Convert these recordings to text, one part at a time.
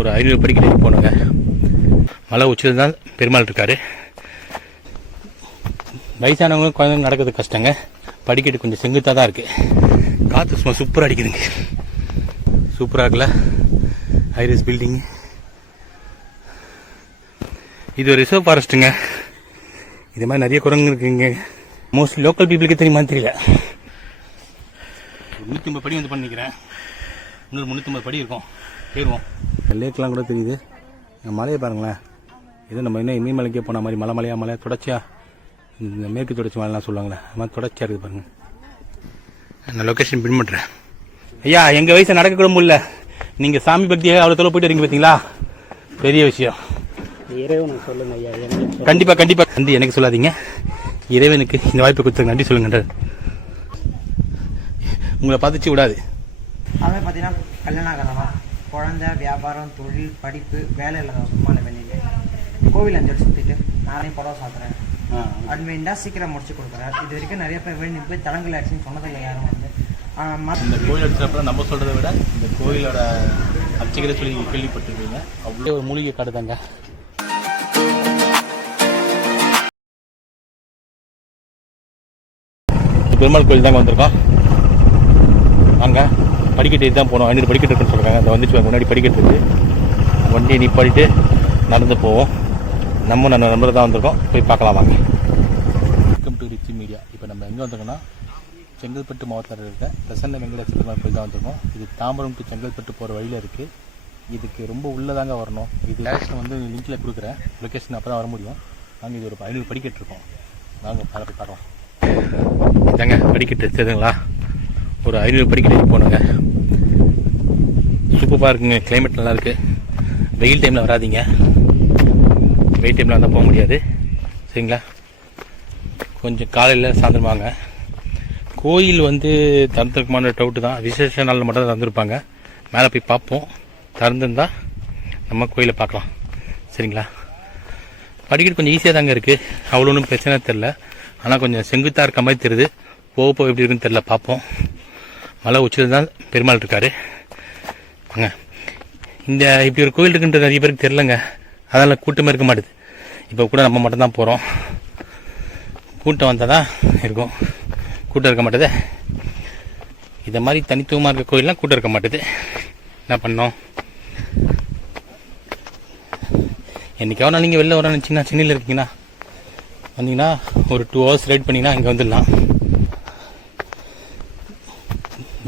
ஒரு 500 படிக்கட்டு போனோங்க. மலை உச்சியில் தான் பெருமாள் இருக்காரு. வயசானவங்க குழந்தைங்க நடக்கிறது கஷ்டங்க. படிக்கட்டு கொஞ்சம் செங்குத்தாக தான் இருக்குது. காற்று சும்மா சூப்பராக அடிக்குதுங்க. சூப்பராக இருக்குல்ல ஐரிஸ் பில்டிங். இது ஒரு ரிசர்வ் ஃபாரஸ்ட்டுங்க. இது மாதிரி நிறைய குரங்கு இருக்குங்க. மோஸ்ட்லி லோக்கல் பீப்புளுக்கு தெரியுமா தெரியல. 150 படி வந்து பண்ணிக்கிறேன். இன்னொரு 350 படி இருக்கும். ஏறுவோம். லேக்கெலாம் கூட தெரியுது. மலையை பாருங்களேன். இது நம்ம இன்னும் இமயமலைக்கே போன மாதிரி மலை தொடர்ச்சியாக இந்த மேற்கு தொடர்ச்சி மலைலாம் சொல்லுவாங்களே அது மாதிரி தொடர்ச்சியாக இருக்குது பாருங்கள். நான் லொக்கேஷன் பின் பண்ணுறேன். ஐயா எங்கள் வயசை நடக்க கூட முடியல. நீங்கள் சாமி பக்தியாக அவ்வளோ தொலை போயிட்டு வரீங்க பார்த்தீங்களா, பெரிய விஷயம். இறைவனுக்கு சொல்லுங்க ஐயா. கண்டிப்பாக நன்றி எனக்கு சொல்லாதீங்க. இறைவனுக்கு இந்த வாய்ப்பை கொடுத்து நன்றி சொல்லுங்க. உங்களை பார்த்துச்சு விடாது. அதுமாதிரி பார்த்தீங்கன்னா கல்யாணம், குழந்தை, வியாபாரம், தொழில், படிப்பு, வேலை இல்லாத சும்மா வெளியில் கோவில் அஞ்சல் சுற்றிட்டு நானே புடவை சாப்பிட்றேன். அட்மெண்டாக சீக்கிரம் முடிச்சு கொடுக்குறேன். இது வரைக்கும் நிறைய பேர் வேண்டி போய் தடங்கள் ஆச்சுன்னு சொன்னதில்லை யாரும் வந்து. இந்த கோயில் எடுத்தப்பறம் நம்ம சொல்கிறத விட இந்த கோயிலோட அர்ச்சகரை சொல்லி கேள்விப்பட்டிருக்கீங்க. அவ்வளோ ஒரு மூலிகை காடு தாங்க. பெருமாள் கோயில் தாங்க வந்திருக்கோம். வாங்க படிக்கட்டு தான் போனோம். 500 படிக்கட்டு இருக்குன்னு சொல்கிறாங்க. அதை வந்துச்சு முன்னாடி படிக்கட்டு இருக்குது. வண்டியை நிப்பாட்டிட்டு நடந்து போவோம். நம்ம நம்பர் தான் வந்திருக்கோம். போய் பார்க்கலாம் வாங்க. Welcome to rich media. இப்போ நம்ம எங்கே வந்திருக்கோம்னா செங்கல்பட்டு மாவட்டத்தில் இருக்க பிரசன்ன வெங்கடேஸ்வர பெருமாள் கோயில் தான் வந்திருக்கோம். இது தாம்பரம் டு செங்கல்பட்டு போகிற வழியில் இருக்குது. இதுக்கு ரொம்ப உள்ளதாங்க வரணும். இது டேரக்ஷன் வந்து லிங்கில் கொடுக்குறேன். லொக்கேஷன் அப்போ தான் வர முடியும். நாங்கள் இது ஒரு 500 படிக்கட்டு இருக்கோம். நாங்கள் பார்க்கலாம். இதாங்க படிக்கட்டு தெரியுதுங்களா, ஒரு 500 படிக்கட்டு போனோங்க. சூப்பராக இருக்குங்க. கிளைமேட் நல்லா இருக்குது. வெயில் டைமில் வராதிங்க. வெயில் டைமில் வந்தால் போக முடியாது சரிங்களா. கொஞ்சம் காலையில் சாயந்தரமாங்க. கோயில் வந்து திறந்துருக்குமான டவுட்டு தான். விசேஷ நாளில் மட்டும் தான் திறந்துருப்பாங்க. மேலே போய் பார்ப்போம். திறந்துருந்தால் நம்ம கோயிலை பார்க்கலாம் சரிங்களா. படிக்கட்டு கொஞ்சம் ஈஸியாக தாங்க இருக்குது. அவ்வளோ ஒன்றும் பிரச்சனை தெரில. ஆனால் கொஞ்சம் செங்குத்தாக இருக்க மாதிரி தெரியுது. போக எப்படி இருக்குன்னு தெரில. பார்ப்போம். மலை உச்சியில் தான் பெருமாள் இருக்கார். வாங்க. இந்த இப்படி ஒரு கோயில் இருக்குன்றது நிறைய பேருக்கு தெரிலங்க. அதனால் கூட்டமே இருக்க மாட்டுது. இப்போ கூட நம்ம மட்டும்தான் போகிறோம். கூட்டம் வந்தால் தான் இருக்கும். கூட்டம் இருக்க மாட்டுது. இதை மாதிரி தனித்துவமாக இருக்க கோயிலெலாம் கூட்டம் இருக்க மாட்டுது. என்ன பண்ணோம், என்றைக்காவது நீங்கள் வெளில வர நினச்சிங்கன்னா சென்னையில் இருக்கீங்கன்னா வந்தீங்கன்னா ஒரு 2 hours ரைட் பண்ணிங்கன்னா இங்கே வந்துடலாம்.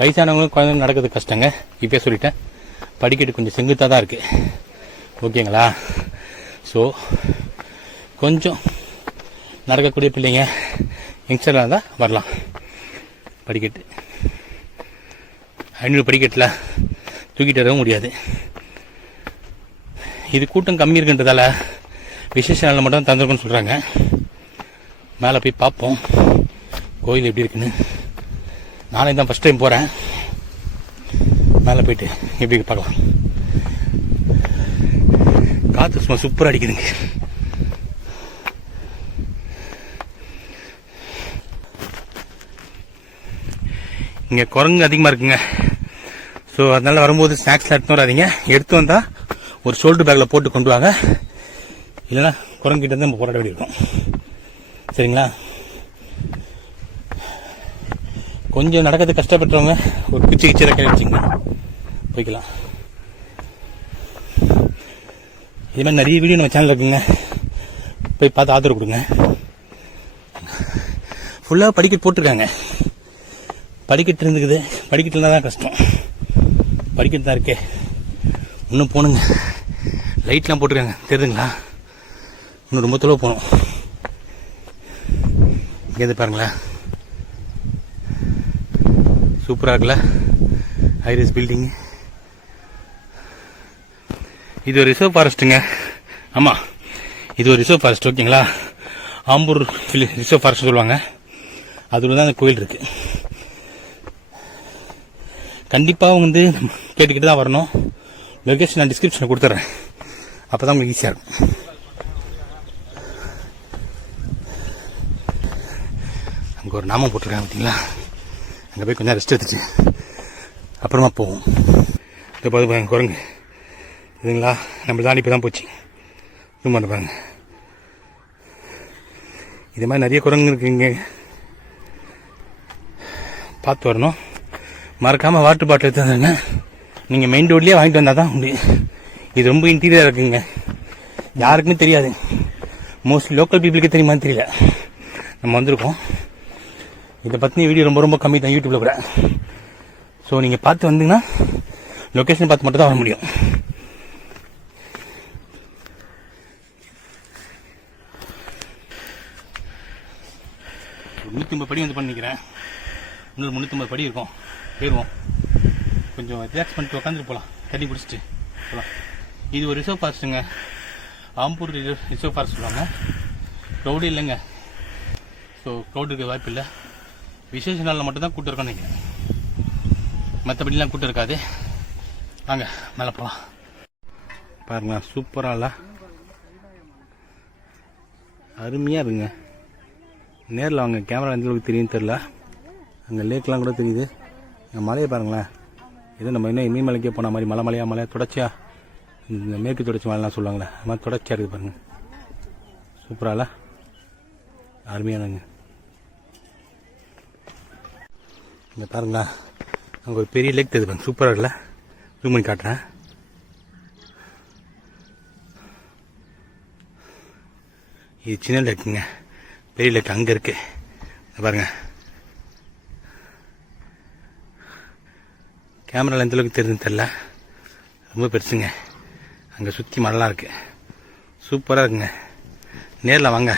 வயசானவங்களும் குழந்தைங்க நடக்கிறது கஷ்டங்க. இப்போ சொல்லிட்டேன். படிக்கட்டு கொஞ்சம் செங்குத்தாக தான் இருக்குது. ஓகேங்களா. ஸோ கொஞ்சம் நடக்கக்கூடிய பிள்ளைங்க யங்ஸ்டராக இருந்தால் வரலாம். படிக்கட்டு 500 படிக்கட்டில் தூக்கிட்டு வரவும் முடியாது. இது கூட்டம் கம்மி இருக்குன்றதால விசேஷ நாளில் மட்டும் தந்துருக்குன்னு சொல்கிறாங்க. மேலே போய் பார்ப்போம் கோயில் எப்படி இருக்குன்னு. நானே தான் ஃபஸ்ட் டைம் போகிறேன். மேலே போயிட்டு எப்படி பார்க்கலாம். காற்று சும்மா சூப்பராக அடிக்குதுங்க. இங்கே குரங்கு அதிகமாக இருக்குங்க. ஸோ அதனால் வரும்போது ஸ்நாக்ஸ்லாம் எடுத்து வராதிங்க. எடுத்து வந்தால் ஒரு ஷோல்டர் பேக்கில் போட்டு கொண்டு வாங்க. இல்லைன்னா குரங்கிட்ட இருந்து நம்ம போராட வேண்டியிருக்கோம் சரிங்களா. கொஞ்சம் நடக்கிறது கஷ்டப்பட்டுறவங்க ஒரு குச்சி கிச்சிரை வச்சுங்க போய்க்கலாம். இது மாதிரி நிறைய வீடியோ நம்ம சேனல் இருக்குங்க. போய் பார்த்து ஆதரவு கொடுங்க. ஃபுல்லாக படிக்கட்டு போட்டிருக்காங்க. படிக்கட்டு இருந்துக்குது. படிக்கட்டு இருந்தால் தான் கஷ்டம். படிக்கட்டு தான் இருக்கே. இன்னும் போகணுங்க. லைட்லாம் போட்டிருக்காங்க தெரியுதுங்களா. இன்னும் ரொம்ப தொலைவு போகணும். இங்கேருந்து பாருங்களேன். சூப்பராக இருக்குல்ல ஐரிஸ் பில்டிங். இது ஒரு ரிசர்வ் ஃபாரஸ்ட்டுங்க. ஆமாம், இது ஒரு ரிசர்வ் ஃபாரஸ்ட். ஓகேங்களா. ஆம்பூர் ரிசர்வ் ஃபாரஸ்ட் சொல்லுவாங்க. அதில் தான் அந்த கோயில் இருக்குது. கண்டிப்பாக வந்து கேட்டுக்கிட்டு தான் வரணும். லொக்கேஷன் நான் டிஸ்கிரிப்ஷனில் கொடுத்துட்றேன். அப்போ தான் உங்களுக்கு ஈஸியாக இருக்கும். அங்கே ஒரு நாமம் போட்டிருக்காங்க பார்த்தீங்களா. அங்கே போய் கொஞ்சம் ரெஸ்ட் எடுத்துட்டு அப்புறமா போவோம். இந்த போது குரங்கு இதுங்களா நம்ம தாண்டி இப்போ தான் போச்சு. ஜூம் பண்ண பாருங்க. இது மாதிரி நிறைய குரங்கு இருக்குங்க, பார்த்து வரணும். மறக்காமல் வாட்டர் பாட்டில் எடுத்துருங்க. நீங்கள் மெயின் ரோட்லேயே வாங்கிட்டு வந்தால் தான் உண்டு. இது ரொம்ப இன்டீரியராக இருக்குங்க, யாருக்குமே தெரியாது. மோஸ்ட்லி லோக்கல் பீப்புளுக்கு தெரியுமான்னு தெரியல. நம்ம வந்திருக்கோம். இதை பற்றின வீடியோ ரொம்ப ரொம்ப கம்மி தான் யூடியூப்பில் கூட. ஸோ நீங்கள் பார்த்து வந்தீங்கன்னா லொக்கேஷன் பார்த்து மட்டும் தான் வர முடியும். ஒரு 150 படி வந்து பண்ணிக்கிறேன். இன்னொரு 350 படி இருக்கும். போயிடுவோம். கொஞ்சம் ரிலாக்ஸ் பண்ணிட்டு உட்காந்துட்டு போகலாம், தண்ணி குடிச்சிட்டு போகலாம். இது ஒரு ரிசர்வ் ஃபாரஸ்ட்டுங்க, ஆம்பூர் ரிசர்வ் ஃபாரஸ்ட் சொல்லுவாங்க. க்ரௌடு இல்லைங்க. ஸோ க்ரௌடு இருக்க வாய்ப்பு இல்லை. விசேஷ நாளில் மட்டும்தான் கூட்டம் இருக்கோன்னு நினைக்கிறேன், மற்றபடிலாம் கூட்டம் இருக்காது. வாங்க மேலே போகலாம். பாருங்களா, சூப்பராக இல்லை, அருமையாக இருக்குங்க. நேரில் வாங்க, கேமரா எந்த அளவுக்கு தெரியும்னு தெரில. அங்கே லேக்லாம் கூட தெரியுது. அங்கே மலையை பாருங்களேன், ஏதோ நம்ம இன்னும் இமயமலைக்கே போன மாதிரி மலை தொடர்ச்சியாக, இந்த மேற்கு தொடர்ச்சி மலைலாம் சொல்லுவாங்களே, அது மாதிரி தொடர்ச்சியாக இருக்குது பாருங்கள். சூப்பராக இல்லை, அருமையானங்க. இங்கே பாருங்களா, அங்கே ஒரு பெரிய லேக் தெரியுது பாருங்க, சூப்பராக இல்லை. ஜூம் பண்ணி காட்டுறேன். இது சின்ன லேக்குங்க, பெரிய லேக் அங்கே இருக்கு பாருங்க. கேமராவில் எந்த அளவுக்கு தெரியுதுன்னு தெரில, ரொம்ப பெருசுங்க. அங்கே சுற்றி மரலாம் இருக்கு, சூப்பராக இருக்குங்க. நேரில் வாங்க,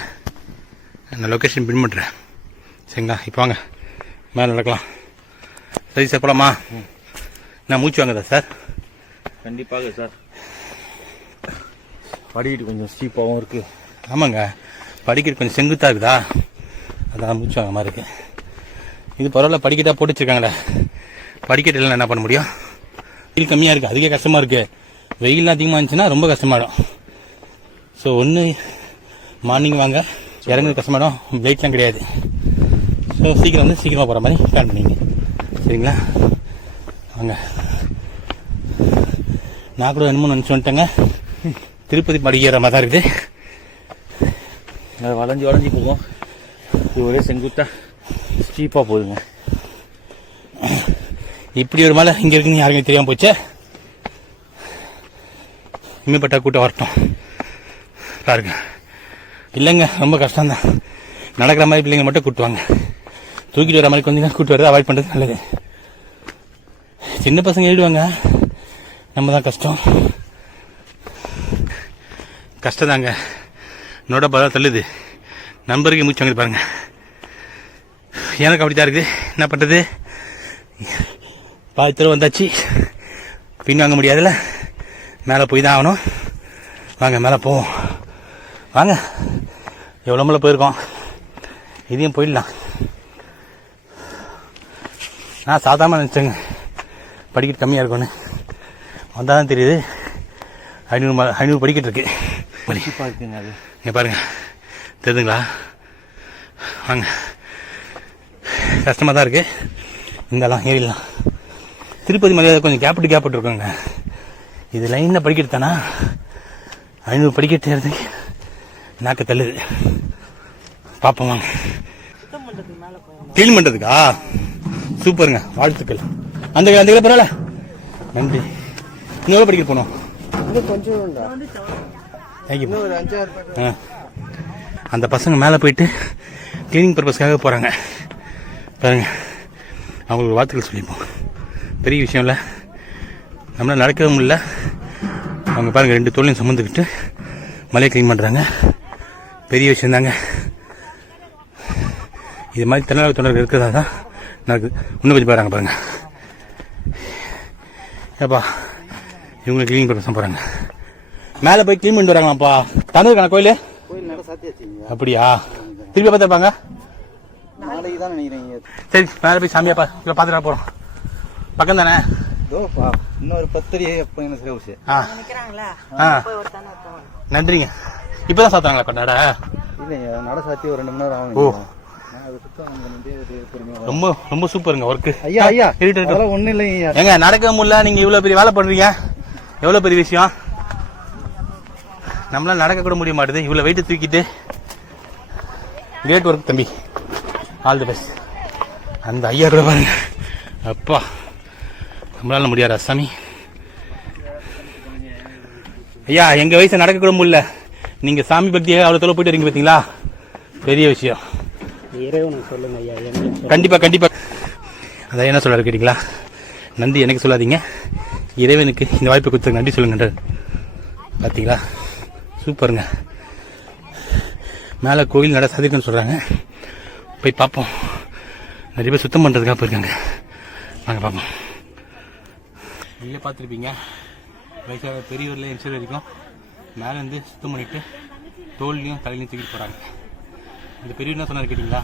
நான் லொக்கேஷன் பின் பண்ணுறேன். சரிங்களா, இப்போ வாங்க மேலே நடக்கலாம். சரி சார், போகலாமா? நான் மூச்சு வாங்குதா சார்? கண்டிப்பாக சார். படிக்கிட்டு கொஞ்சம் ஸ்டீப்பாகவும் இருக்குது. ஆமாங்க, படிக்கிட்டு கொஞ்சம் செங்குத்தாக இருக்குதா, அதான் மூச்சு வாங்க மாதிரி இருக்குது. இது பரவாயில்ல, படிக்கட்டாக போட்டு வச்சுருக்காங்களே. படிக்கட்டு இல்லைன்னா என்ன பண்ண முடியும்? வெயில் கம்மியாக இருக்குது, அதுக்கே கஷ்டமாக இருக்குது. வெயில்லாம் அதிகமாக இருந்துச்சுன்னா ரொம்ப கஷ்டமாயிடும். ஸோ ஒன்று மார்னிங் வாங்க, இறங்குறது கஷ்டமாயிடும், வெயிட்லாம் கிடையாது. ஸோ சீக்கிரம் வந்து சீக்கிரமாக போகிற மாதிரி பிளான் பண்ணிங்க. சரிங்களா, வாங்க. நான் கூட என்னமோ நினச்சி வந்துட்டேங்க, திருப்பதி படிக்கிற மாதிரி தான் இருக்குது. அது வளைஞ்சி போகும், இது ஒரே செங்குத்தா ஸ்டீப்பாக போகுதுங்க. இப்படி ஒரு மலை இங்கே இருக்குன்னு யாருக்கும் தெரியாமல் போச்சு. இனிமேப்பட்ட கூட்டம் வரட்டும் பாருங்க. இல்லைங்க, ரொம்ப கஷ்டம்தான். நடக்கிற மாதிரி பிள்ளைங்க மட்டும் கூட்டுவாங்க, தூக்கிட்டு வர மாதிரி கொஞ்சம் கூட்டு வரதை அவாய்ட் பண்ணுறது நல்லது. சின்ன பசங்க எழுதுவாங்க, நம்ம தான் கஷ்டம் தாங்க. நோட பதம் தள்ளுது, நண்பருக்கு மூச்சு வாங்குது பாருங்க. எனக்கு அப்படி தான் இருக்குது, என்ன பண்ணுறது? பாதி தடவை வந்தாச்சு, பின் வாங்க முடியாதுல்ல, மேலே போய் தான் ஆகணும். வாங்க மேலே போவோம். வாங்க, எவ்வளோ மேலே போயிருக்கோம், இதையும் போயிடலாம். நான் சாதாரணமாக நினச்சேங்க படிக்கட்டு கம்மியாக இருக்கும்னு, வந்தால் தான் தெரியுது 500 படிக்கட்டு இருக்கு. இருக்குங்க அது. இங்கே பாருங்க, தெரியுதுங்களா? வாங்க, கஷ்டமாக தான் இருக்குது, இருந்தாலும் ஏறிடலாம். திருப்பதி மலையாத கொஞ்சம் கேப்பிட்டு இருக்கோங்க. இது லைனில் படிக்கட்டு தானா, 500 படிக்கட்டு ஏறதுக்கு நாக்க தள்ளுது. பார்ப்போம் வாங்க. கிளீன் பண்ணுறதுக்கா? சூப்பருங்க, வாழ்த்துக்கள். அந்த கிலோ பரவாயில்ல, நன்றி. இன்னும் எவ்வளோ படிக்க போனோம்? அந்த பசங்க மேலே போயிட்டு கிளீனிங் பர்பஸ்க்காக போகிறாங்க பாருங்க. அவங்களுக்கு வாழ்த்துக்கள் சொல்லிப்போம். பெரிய விஷயம் இல்லை, நம்மளால் நடக்கவே முடியல. அவங்க பாருங்கள், 2 தோலையும் சுமந்துக்கிட்டு மலையை க்ளீன் பண்ணுறாங்க. பெரிய விஷயம் தாங்க. இது மாதிரி தன்னார்வ தொண்டர்கள் இருக்கிறதா தான் நடக்குது. இன்னும் கொஞ்சம் போகிறாங்க பாருங்கள். ஏப்பா, இவங்க க்ளீன் பண்ண போகிறாங்க. மேலே போய் க்ளீன் பண்ணிட்டு வராங்களாப்பா. தந்துருக்கான கோயில் அப்படியா? திருப்பி பார்த்துருப்பாங்க. சரி, மேலே போய் சாமியாப்பா இவ்வளோ பார்த்துட்டு போகிறோம். பக்கம் தானே? இன்னொரு 10 நன்றிங்க. இப்பதான் சாத்தாங்களா கொண்டாட? இல்லைங்க, நட சாத்தி ஒரு 2 மணி நேரம் ஆகும். ஓ, ரொம்ப ரொம்ப சூப்பருங்க ஒர்க்கு. ஐயா ஐயா, ஒன்றும் இல்லைங்க. ஏங்க, நடக்க முடியல, நீங்க இவ்வளவு பெரிய வேலை பண்றீங்க, எவ்வளவு பெரிய விஷயம். நம்மளால நடக்க கூட முடிய மாட்டேது, இவ்வளோ வெயிட்டு தூக்கிட்டு. கிரேட் ஒர்க் தம்பி, ஆல் தி பெஸ்ட். அந்த 5000 ரூபா பாருங்க, அப்பா நம்மளால முடியாதா சாமி. ஐயா எங்கள் வயசை நடக்க கூட முடியல, நீங்கள் சாமி பக்தியாக அவ்வளோ தொலை போயிட்டு வரீங்க பார்த்தீங்களா, பெரிய விஷயம். சொல்லுங்க ஐயா. கண்டிப்பாக கண்டிப்பாக. அதான் என்ன சொல்கிறாரு கேட்டிங்களா, நன்றி எனக்கு சொல்லாதீங்க, இறைவனுக்கு இந்த வாய்ப்பை கொடுத்து நன்றி சொல்லுங்கன்ற. பார்த்தீங்களா, சூப்பருங்க. மேலே கோயில் நட சாதிக்குன்னு சொல்கிறாங்க, போய் பார்ப்போம். நிறைய பேர் சுத்தம் பண்ணுறதுக்காக போயிருக்காங்க, வாங்க பார்ப்போம். நீங்களே பார்த்துருப்பீங்க, வயசாக பெரியவரில் எம்சர் வரைக்கும் மேலே இருந்து சுத்தம் பண்ணிவிட்டு தோல்லையும் தலையிலையும் தூக்கிட்டு போகிறாங்க. இந்த பெரியவர் என்ன சொன்னார் கேட்டிங்களா,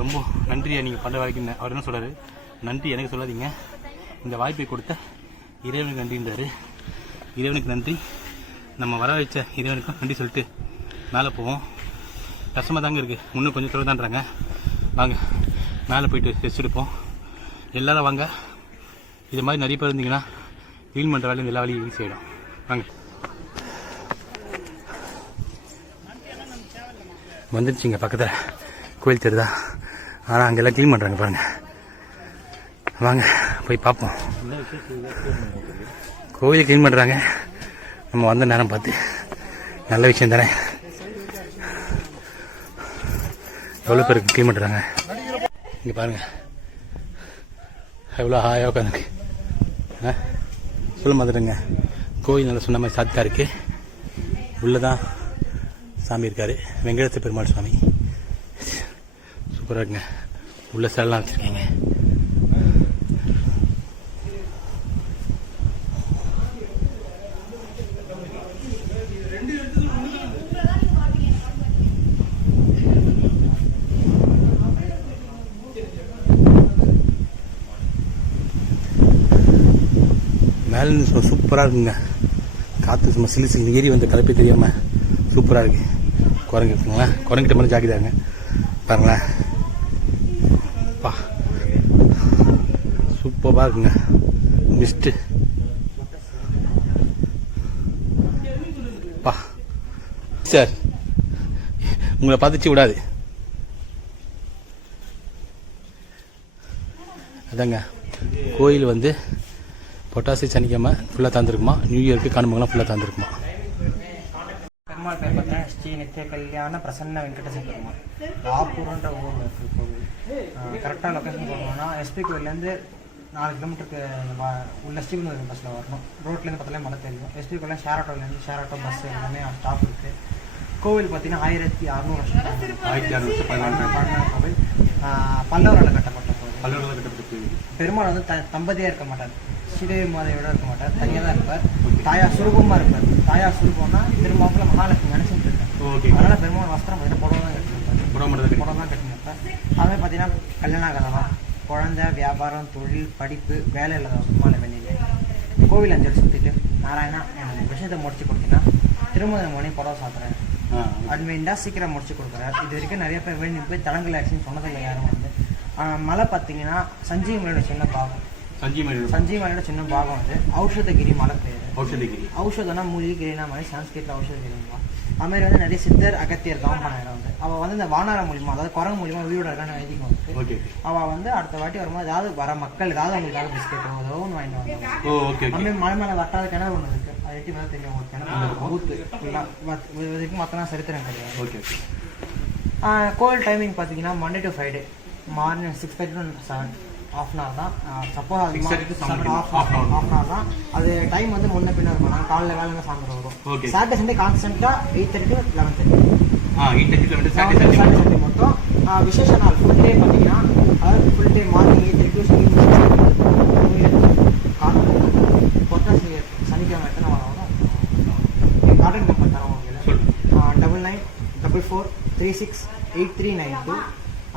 ரொம்ப நன்றியை நீங்கள் பண்ணுற வரைக்கும். அவர் என்ன சொல்கிறாரு, நன்றி எனக்கு சொல்லாதீங்க, இந்த வாய்ப்பை கொடுத்த இறைவனுக்கு நன்றின்றார். இறைவனுக்கு நன்றி, நம்ம வர வச்ச இறைவனுக்கும் நன்றி சொல்லிட்டு மேலே போவோம். கஷ்டமாக தாங்க இருக்குது, இன்னும் கொஞ்சம் தொலை தான்றாங்க. வாங்க மேலே போயிட்டு ரெஸ்ட் எடுப்போம். எல்லோரும் வாங்க, இது மாதிரி நிறைய பேர் இருந்தீங்கன்னா க்ளீன் பண்ணுற வேலையும் எல்லா வேலையும் ஈஸி ஆகிடும். வாங்க வந்துடுச்சிங்க, பக்கத்தில் கோயில் தெரியுதா, ஆனால் அங்கெல்லாம் க்ளீன் பண்ணுறாங்க பாருங்கள். வாங்க போய் பார்ப்போம். கோயில் க்ளீன் பண்ணுறாங்க, நம்ம வந்த நேரம் பார்த்து. நல்ல விஷயம் தானே, எவ்வளோ பேருக்கு க்ளீன் பண்ணுறாங்க. இங்கே பாருங்கள் எவ்வளோ ஹாயாக உட்காந்துருக்கு. சொல்ல மாதிரிங்க, கோயில் நல்லா சொன்ன மாதிரி சாத்தியாக இருக்குது. உள்ளே தான் சாமி இருக்கார், வெங்கடேச பெருமாள் சுவாமி. சூப்பராக இருக்குங்க, உள்ள செல்லாம் வச்சுருக்கீங்க. மேலே சூப்பராக இருக்குங்க, காற்று சும்மா சிலு சிலு ஏறி வந்த கலப்பே தெரியாமல் சூப்பராக இருக்குது. குரங்கு இருக்குங்களா, குரங்கிட்ட மேலே ஜாக்கிதாங்க பாருங்களேன். பா சூப்பராக இருக்குங்க, மிஸ்ட்டு பா. சார் உங்களை பார்த்துச்சு விடாது. அதாங்க கோயில் வந்து பொட்டாசி சனிக்கிழமை ஃபுல்லாக தந்துருக்குமா, நியூ இயருக்கு காணுமங்களாம் ஃபுல்லாக தந்துருக்குமா. பெருமாள் பேர் பார்த்தா ஸ்ரீ நித்திய கல்யாண பிரசன்ன வெங்கடேச பெருமாள். லாப்பூர்ன்ற ஊர் இருக்குது கோவில். கரெக்டாக லொக்கேஷன் போகணும்னா எஸ்பி கோயிலேருந்து 4 கிலோமீட்டருக்கு உள்ள ஸ்ரீபெரும்புதூர் பஸ்ஸில் வரணும். ரோட்லேருந்து பார்த்தாலே மழை தெரியும். எஸ்பி கோயிலில் ஷேர் ஆட்டோலேருந்து ஷேர் ஆட்டோ பஸ் எல்லாமே ஸ்டாப் இருக்குது. கோவில் பார்த்தீங்கன்னா 1600 வருஷம் 1600 பழமையான கோவில். பல்லவரால் கட்டப்பட்ட கோவில். பெருமாள் வந்து தம்பதியாக இருக்க மாட்டார், ஸ்ரீதேவி மாதையோட இருக்க மாட்டார், தனியாக தான் இருப்பார். தாயார் சுரூபமாக இருப்பார். தாயார் சுரூபம்னா திருமாப்பில் மகாலட்சுமி நினைச்சிட்டு இருக்கார். அதனால் பெருமாள் வஸ்திரம் பார்த்தீங்கன்னா புடவை தான் கட்டிருப்பார், புடவை தான் கட்டினிருப்பார். அதுமாதிரி பார்த்தீங்கன்னா கல்யாண கதவம், குழந்தை, வியாபாரம், தொழில், படிப்பு, வேலை இல்லாத சும்மால வெளியிலே கோவில் அஞ்சல் சுற்றிட்டு நாராயணா எனக்கு விஷயத்தை முடிச்சு கொடுத்தீங்கன்னா திருமண மணி புடவை சாப்பிட்றேன் அட்மீண்டா சீக்கிரம் முடிச்சு கொடுக்குறாரு. இது வரைக்கும் நிறைய பேர் வேண்டி போய் தடங்கள் ஆச்சுன்னு சொன்னதில்லை யாரும் வந்து. மலை பார்த்தீங்கன்னா சஞ்சீவமலையோட சின்ன பாகம், சஞ்சீவமலையோட சின்ன பாகம் வந்து ஔஷதகிரி மலை பேர். ஔஷதம்னா மூலிகிரினா மாதிரி சான்ஸ்கிரிட்ல ஔஷதகிரிங்களா. அதுமாதிரி வந்து நிறைய சித்தர் அகத்தியர் தவம் பண்ண இடம் வந்து அவள் வந்து இந்த வானர மூலியமா, அதாவது குரங்கு மூலியமா வீடோட இருக்கான்னு ஐதீகம் வந்து அவள் வந்து அடுத்த வாட்டி வரும்போது ஏதாவது வர மக்கள் ஏதாவது அவங்களுக்காக பிஸ்கெட்டோ ஏதோ ஒன்று வாங்கிட்டு வந்தாங்க. அதுமாதிரி மலை மேலே வட்டாத கிணறு ஒன்று இருக்கு, அது எட்டி மேலே தெரியும். ஒரு கிணறு ஊத்து ஃபுல்லாக மற்றனா சரித்திரம் கிடையாது. கோவில் டைமிங் பார்த்தீங்கன்னா Monday to Friday morning 6:30 to 7 half an hour தான். சப்போஸ் அது half an hour தான். அது டைம் வந்து முன்ன பின்ன இருக்கும். நாங்கள் காலையில் வேலைங்க சாயந்தரம் வரும். சாட்டர்டே சண்டே கான்ஸ்டன்ட்டாக 8:30 to 11:30 சாட்டர்டே சண்டே மட்டும். விசேஷ நாள் ஃபுல் டே பார்த்தீங்கன்னா அதாவது ஃபுல் டே மார்னிங் 8:30 to பொட்டாசி சனிக்கிழமை எத்தனை வரும் எங்கள் கார்டன் நம்பர் தரோம் உங்களுக்கு 9944368392.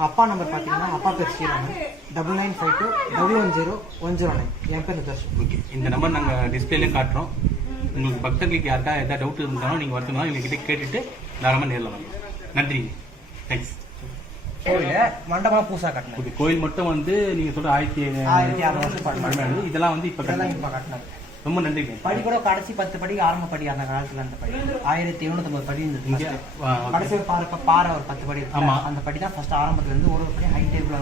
அப்பா நம்பர் பார்த்தீங்கன்னா அப்பா பேர் ஸ்ரீராமன் 9952110109. என் பேர் நிதர்ஷன். ஓகே, இந்த நம்பர் நாங்கள் டிஸ்பிளேலையும் காட்டுறோம். உங்களுக்கு பக்தர்களுக்கு யாருக்கா எதாவது டவுட் இருந்தாலும் நீங்கள் வரணும்னா எங்ககிட்ட கேட்டுட்டு தாராளமாக நேரில் வரலாம். நன்றி, தேங்க்ஸ். கோயில் மண்டபம் பூசா கட்டினது. ஓகே, கோயில் மட்டும் வந்து நீங்கள் சொல்கிற 1600 வருஷம் பழமையானது. இதெல்லாம் வந்து இப்போ கட்டினது. ரொம்ப நன்றிங்க. படி கூட கடைசி 10 படி ஆரம்ப படி அந்த காலத்துல அந்த படி 1750 படி இருந்தது. கடைசி ஒரு பாறை ஒரு 10 படி இருக்கு. அந்த படி தான் ஃபர்ஸ்ட் ஆரம்பத்துல இருந்து ஒரு படி ஹை டேபிள்.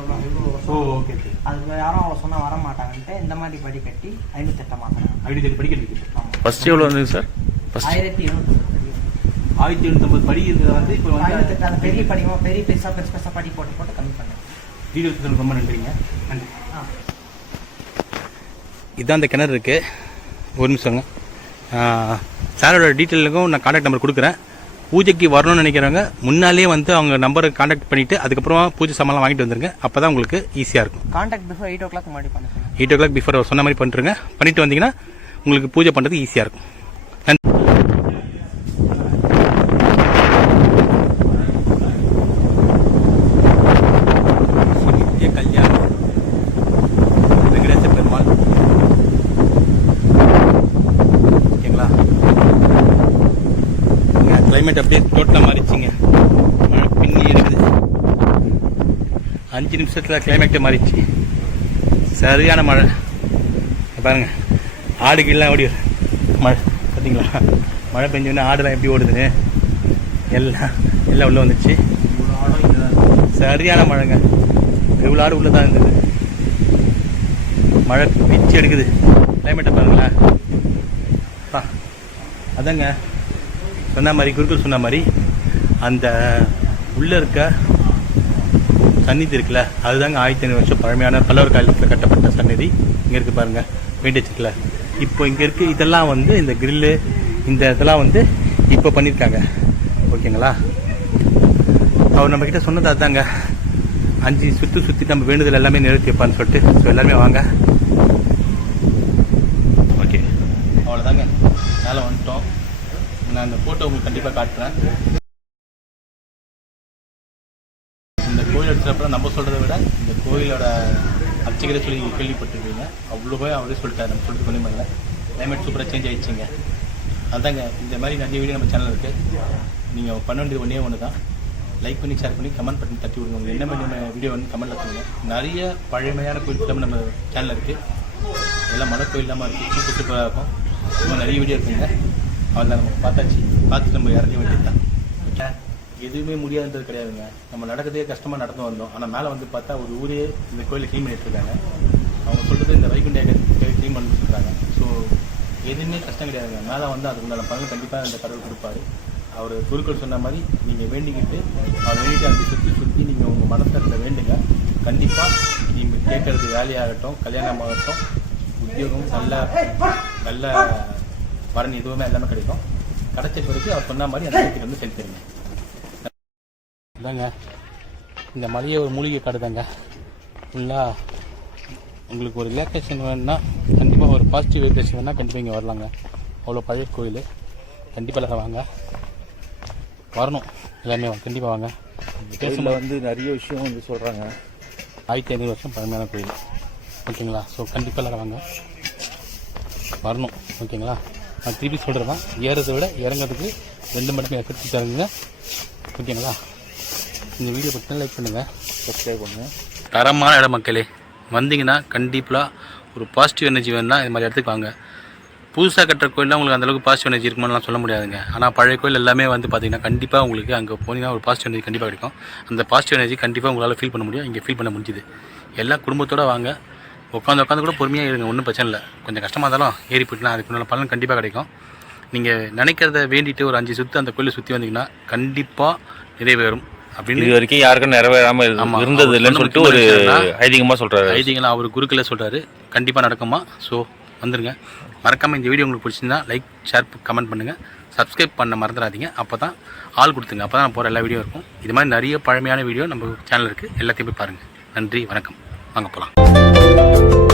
ஓகே. அது யாரும் அவ்வளவு சொன்னா வர மாட்டாங்கன்ட்டு இந்த மாதிரி படி கட்டி 508 மாத்திரம் 508 படி கட்டிருக்கு. ஃபர்ஸ்ட் எவ்வளோ இருந்தது சார்? 1750 படி இருந்தது வந்து இப்போ வந்து அந்த பெரிய படிமா பெரிய பெருசா படி போட்டு கம்மி பண்ணேன். வீடியோ எடுத்ததுக்கு ரொம்ப நன்றிங்க. நன்றி. இதான் அந்த கிணறு இருக்குது. ஒரு நிமிஷங்க. சாரோட டீட்டெயிலுக்கும் நான் கான்டாக்ட் நம்பர் கொடுக்குறேன். பூஜைக்கு வரணும்னு நினைக்கிறவங்க முன்னாலே வந்து அவங்க நம்பரை கான்டாக்ட் பண்ணிவிட்டு அதுக்கப்புறமா பூஜை சாமான்லாம் வாங்கிட்டு வந்துருங்க. அப்போ தான் உங்களுக்கு ஈஸியாக இருக்கும். கான்டாக்ட் பிஃபோர் 8 o'clock முன்னாடி பண்ணுங்க. 8 o'clock பிஃபோர் சொன்ன மாதிரி பண்ணிட்டுருங்க. பண்ணிட்டு வந்தீங்கன்னா உங்களுக்கு பூஜை பண்ணுறதுக்கு ஈஸியாக இருக்கும். கிளைமேட் அப்படியே டோட்டலாக மாறிச்சிங்க. மழை பின்னி இருக்குது. 5 நிமிஷத்தில் கிளைமேட்டே மாறிச்சு. சரியான மழை பாருங்க. ஆடுகள்லாம் ஓடி மழை பார்த்தீங்களா? மழை பெஞ்சோன்னா ஆடுலாம் எப்படி ஓடுதுன்னு எல்லாம் உள்ளே வந்துச்சு. சரியான மழைங்க. இவ்வளோ ஆடு உள்ளே தான் இருந்தது. மழை பிச்சு எடுக்குது. கிளைமேட்டை பாருங்களேன். அதாங்க சொன்ன மாதிரி குருக்கள் சொன்ன மாதிரி அந்த உள்ளே இருக்க சந்நிதி இருக்குல்ல, அதுதாங்க 1500 வருஷம் பழமையான பல்லவர் காலத்தில் கட்டப்பட்ட சந்நிதி. இங்கே இருக்குது பாருங்கள், பெயிண்ட் வச்சுக்கல. இப்போ இங்கே இருக்குது இதெல்லாம் வந்து இந்த கிரில்லு இந்த இதெல்லாம் வந்து இப்போ பண்ணியிருக்காங்க. ஓகேங்களா? அவர் நம்மக்கிட்ட சொன்னது அதுதாங்க. 5 சுற்றி நம்ம வேண்டுதல் எல்லாமே நிறைவேற்றி வைப்பான்னு சொல்லிட்டு. ஸோ எல்லாருமே வாங்க. ஓகே, அவ்வளோதாங்க. மேலே வந்துட்டோம். நான் இந்த ஃபோட்டோ உங்களுக்கு கண்டிப்பாக காட்டுறேன். இந்த கோயில் எடுத்துகிறப்ப நம்ம சொல்கிறத விட இந்த கோயிலோட அர்ச்சகரை சொல்லி கேள்விப்பட்டிருக்கீங்க. அவ்வளோவே அவரே சொல்லிட்டார். நம்ம சொல்லிட்டு பண்ணி பண்ணல. கிளைமேட் சூப்பராக சேஞ்ச் ஆகிடுச்சிங்க. அதாங்க இந்த மாதிரி நிறைய வீடியோ நம்ம சேனல் இருக்குது. நீங்கள் பண்ண வேண்டியது ஒன்று தான். லைக் பண்ணி ஷேர் பண்ணி கமெண்ட் பண்ணி தட்டி விடுங்க. உங்களுக்கு என்ன மாதிரி வீடியோ வந்து கமெண்ட்டில் சொல்லுங்கள். நிறைய பழமையான கோயில் நம்ம சேனலில் இருக்குது. எல்லாம் மலை கோயில் இல்லாமல் இருக்குது. சூப்பராக இருக்கும். இன்னும் நிறைய வீடியோ இருக்குங்க. அவெல்லாம் நம்ம பார்த்துட்டு நம்ம இறங்க வேண்டியது தான். ஓகே, எதுவுமே முடியாதுன்றது கிடையாதுங்க. நம்ம நடக்கிறதே கஷ்டமாக நடந்து வந்தோம். ஆனால் மேலே வந்து பார்த்தா ஒரு ஊரே இந்த கோயிலை க்ளீன் பண்ணிட்டு இருக்காங்க. அவங்க சொல்கிறது இந்த வைகுண்ட க்ளீன் பண்ணிட்டு இருக்காங்க. ஸோ எதுவுமே கஷ்டம் கிடையாதுங்க. மேலே வந்து அதுக்குண்டான பலன் கண்டிப்பாக இந்த கடவுள் கொடுப்பாரு. அவர் குருக்கள் சொன்ன மாதிரி நீங்கள் வேண்டிக்கிட்டு அவர் வேண்டிட்டு அந்த சுற்றி நீங்கள் உங்கள் மனசில் வேண்டுங்க. கண்டிப்பாக நீங்கள் கேட்குறது வேலையாகட்டும், கல்யாணம் ஆகட்டும், உத்தியோகம் நல்ல வரன் எதுவுமே எல்லாமே கிடைக்கும். கிடைச்ச பிறகு அவர் சொன்ன மாதிரி அந்த வீட்டுக்கு வந்து செலுத்திடுங்க. இதாங்க இந்த மலையை ஒரு மூலிகை காடு தாங்க. ஃபுல்லாக உங்களுக்கு ஒரு ரிலாக்ஸேஷன் வேணும்னா கண்டிப்பாக ஒரு பாசிட்டிவ் வைப்ரேஷன் வேணால் கண்டிப்பாக இங்கே வரலாங்க. அவ்வளோ பழைய கோயில். கண்டிப்பாக எல்லாரும் வாங்க. வரணும் எல்லாமே கண்டிப்பாக வாங்க. கோயிலில் வந்து நிறைய விஷயம் வந்து சொல்கிறாங்க. 1500 வருஷம் பழமையான கோயில். ஓகேங்களா? ஸோ கண்டிப்பாக எல்லாரும் வாங்க, வரணும். ஓகேங்களா? நான் திருப்பி சொல்கிறது தான், ஏறதை விட இறங்கிறதுக்கு 2 மடங்கு எஃபெக்ட் தருங்க. ஓகேங்களா? இந்த வீடியோ பற்றி லைக் பண்ணுங்கள், சப்ஸ்கிரைப் பண்ணுங்கள். தரமான இடம் மக்களே. வந்தீங்கன்னா கண்டிப்பாக ஒரு பாசிட்டிவ் எனர்ஜி வேணும்னா இது மாதிரி இடத்துக்கு வாங்க. புதுசாக கட்டுற கோயிலில் உங்களுக்கு அந்தளவுக்கு பாசிட்டிவ் எனர்ஜி இருக்குமான்னு சொல்ல முடியாதுங்க. ஆனால் பழைய கோயில் எல்லாமே வந்து பார்த்திங்கன்னா கண்டிப்பாக உங்களுக்கு அங்கே போனீங்கன்னா ஒரு பாசிட்டிவ் எனர்ஜி கண்டிப்பாக கிடைக்கும். அந்த பாசிட்டிவ் எனர்ஜி கண்டிப்பாக உங்களால் ஃபீல் பண்ண முடியும். இங்கே ஃபீல் பண்ண முடிஞ்சுது. எல்லா குடும்பத்தோடு வாங்க. உட்காந்து கூட பொறுமையாக இருங்க, ஒன்றும் பிரச்சனை இல்லை. கொஞ்சம் கஷ்டமாக இருந்தாலும் ஏறி போய்ட்டுலாம் அதுக்குள்ள பலன் கண்டிப்பாக கிடைக்கும். நீங்கள் நினைக்கிறத வேண்டிட்டு ஒரு 5 சுற்று அந்த கோயிலை சுற்றி வந்தீங்கன்னா கண்டிப்பாக நிறைவேறும். அப்படின்னு இது வரைக்கும் யாருக்கும் நிறைவேறாமல் இருந்தது இல்லைன்னு சொல்லிட்டு ஒரு ஐதீகமாக சொல்கிறாரு. ஐதீகமாக அவர் குருக்களை சொல்கிறாரு. கண்டிப்பாக நடக்குமா? ஸோ வந்துடுங்க. மறக்காமல் இந்த வீடியோ உங்களுக்கு பிடிச்சிருந்தா லைக், ஷேர், கமெண்ட் பண்ணுங்கள். சப்ஸ்கிரைப் பண்ண மறந்துடாதீங்க. அப்போ தான் ஆள் கொடுத்துங்க. அப்போ தான் நான் போகிற எல்லா வீடியோ இருக்கும். இது மாதிரி நிறைய பழமையான வீடியோ நம்ம சேனல் இருக்குது. எல்லாத்தையும் போய் பாருங்கள். நன்றி, வணக்கம். வாங்க போகலாம்.